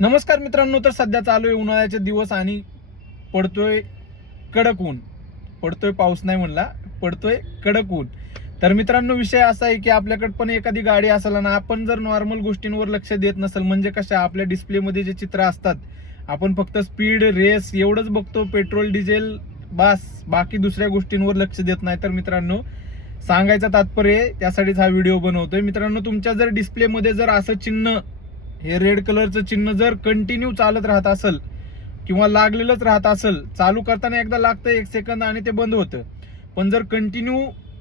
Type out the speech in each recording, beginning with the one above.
नमस्कार मित्रांनो, तर सध्या चालू आहे उन्हाळ्याचे दिवस आणि पडतोय कडक ऊन. पडतोय पाऊस नाही म्हणला, पडतोय कडक ऊन. तर मित्रांनो, विषय असा आहे की आपल्याकडे पण एखादी गाडी असेल ना, आपण जर नॉर्मल गोष्टींवर लक्ष देत नसेल, म्हणजे कशा आपल्या डिस्प्लेमध्ये जे चित्र असतात, आपण फक्त स्पीड रेस एवढंच बघतो, पेट्रोल डिझेल बस, बाकी दुसऱ्या गोष्टींवर लक्ष देत नाही. तर मित्रांनो, सांगायचं तात्पर्य त्यासाठीच हा व्हिडिओ बनवतोय. मित्रांनो, तुमच्या जर डिस्प्लेमध्ये जर असं चिन्ह, हे रेड कलरचं चिन्ह जर कंटिन्यू चालत राहत असेल किंवा लागलेलंच राहत असेल, चालू करताना एकदा लागतं 1 सेकंद आणि ते बंद होतं, पण जर कंटिन्यू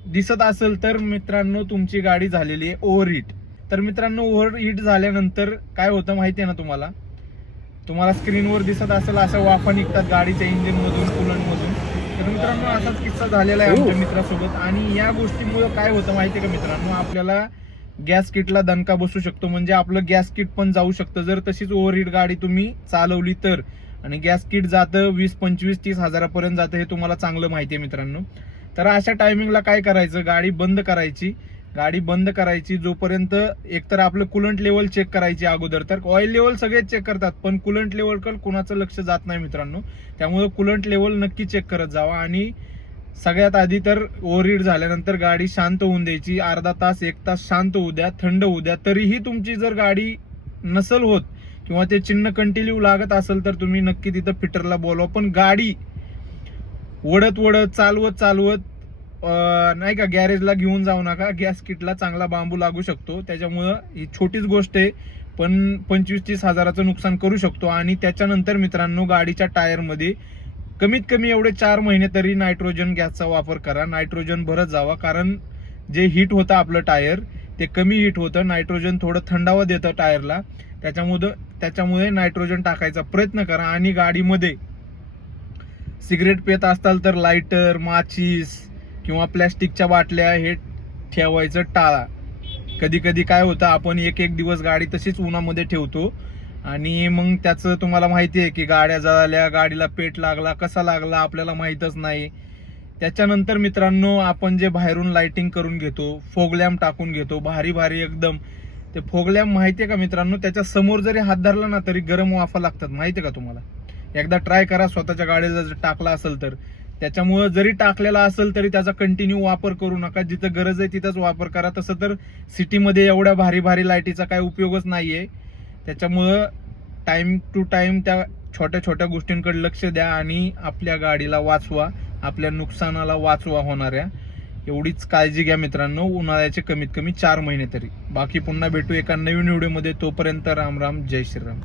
दिसत असेल तर मित्रांनो तुमची गाडी झालेली आहे ओव्हरहीट. तर मित्रांनो, ओव्हरहीट झाल्यानंतर काय होतं माहिती आहे ना तुम्हाला स्क्रीनवर दिसत असेल अशा वाफा निघतात गाडीच्या इंजिनमधून, कूलंटमधून. तर मित्रांनो, असाच किस्सा झालेला आहे आमच्या मित्रासोबत. आणि या गोष्टीमुळे काय होतं माहिती आहे का मित्रांनो, आपल्याला गॅस किटला दणका बसू शकतो, म्हणजे आपलं गॅस किट पण जाऊ शकतं जर तशीच ओव्हरहीट गाडी तुम्ही चालवली तर. आणि गॅस किट जातं 20, 25, 30 हजारापर्यंत जातं, हे तुम्हाला चांगलं माहिती आहे मित्रांनो. तर अशा टायमिंगला काय करायचं, गाडी बंद करायची जोपर्यंत एकतर आपलं कुलंट लेवल चेक करायची अगोदर. तर ऑइल लेवल सगळेच चेक करतात, पण कुलंट लेवलकडे कुणाचं लक्ष जात नाही मित्रांनो. त्यामुळे कुलंट लेवल नक्की चेक करत जावा. आणि सगळ्यात आधी तर ओव्हरहीट झाल्यानंतर गाडी शांत होऊन द्यायची. अर्धा तास 1 तास शांत होऊ द्या, थंड होऊ द्या. तरीही तुमची जर गाडी नसल होत किंवा ते चिन्ह कंटिन्यू लागत असेल तर तुम्ही नक्की तिथं फिटरला बोलवा. पण गाडी वडत चालवत नाही का गॅरेजला घेऊन जाऊ नका. गॅस किटला चांगला बांबू लागू शकतो. त्याच्यामुळं ही छोटीच गोष्ट आहे, पण 25-30 हजाराचं नुकसान करू शकतो. आणि त्याच्यानंतर मित्रांनो, गाडीच्या टायरमध्ये कमीत कमी एवढे 4 महिने तरी नायट्रोजन गॅसचा वापर करा. नायट्रोजन भरत जावा, कारण जे हीट होतं आपलं टायर ते कमी हीट होतं. नायट्रोजन थोडं थंडावा देतं टायरला, त्याच्यामुळे नायट्रोजन टाकायचा प्रयत्न करा. आणि गाडीमध्ये सिगरेट पित असताल तर लायटर, माचीस किंवा प्लॅस्टिकच्या बाटल्या हे ठेवायचं टाळा. कधी कधी काय होतं, आपण एक दिवस गाडी तशीच उन्हामध्ये ठेवतो आणि मग त्याचं तुम्हाला माहिती आहे की गाड्या जळाल्या, गाडीला पेट लागला, कसा लागला आपल्याला माहीतच नाही. त्याच्यानंतर मित्रांनो, आपण जे बाहेरून लाइटिंग करून घेतो, फोग लॅम्प टाकून घेतो भारी भारी एकदम, ते फोग लॅम्प माहिती आहे का मित्रांनो, त्याच्या समोर जरी हात धरला ना तरी गरम वाफा लागतात. माहिती आहे का तुम्हाला? एकदा ट्राय करा, स्वतःच्या गाडीला जर टाकला असेल तर. त्याच्यामुळे जरी टाकलेला असेल तरी त्याचा कंटिन्यू वापर करू नका, जिथं गरज आहे तिथंच वापर करा. तसं तर सिटीमध्ये एवढ्या भारी भारी लाईटीचा काही उपयोगच नाहीये. त्याच्यामुळं टाइम टू टाइम त्या छोट्या छोट्या गोष्टींकडे लक्ष द्या आणि आपल्या गाडीला वाचवा, आपल्या नुकसानाला वाचवा होणाऱ्या. एवढीच काळजी घ्या मित्रांनो, उन्हाळ्याचे कमीत कमी 4 महिने तरी. बाकी पुन्हा भेटू एका नवीन व्हिडिओमध्ये. तोपर्यंत राम राम, जय श्रीराम.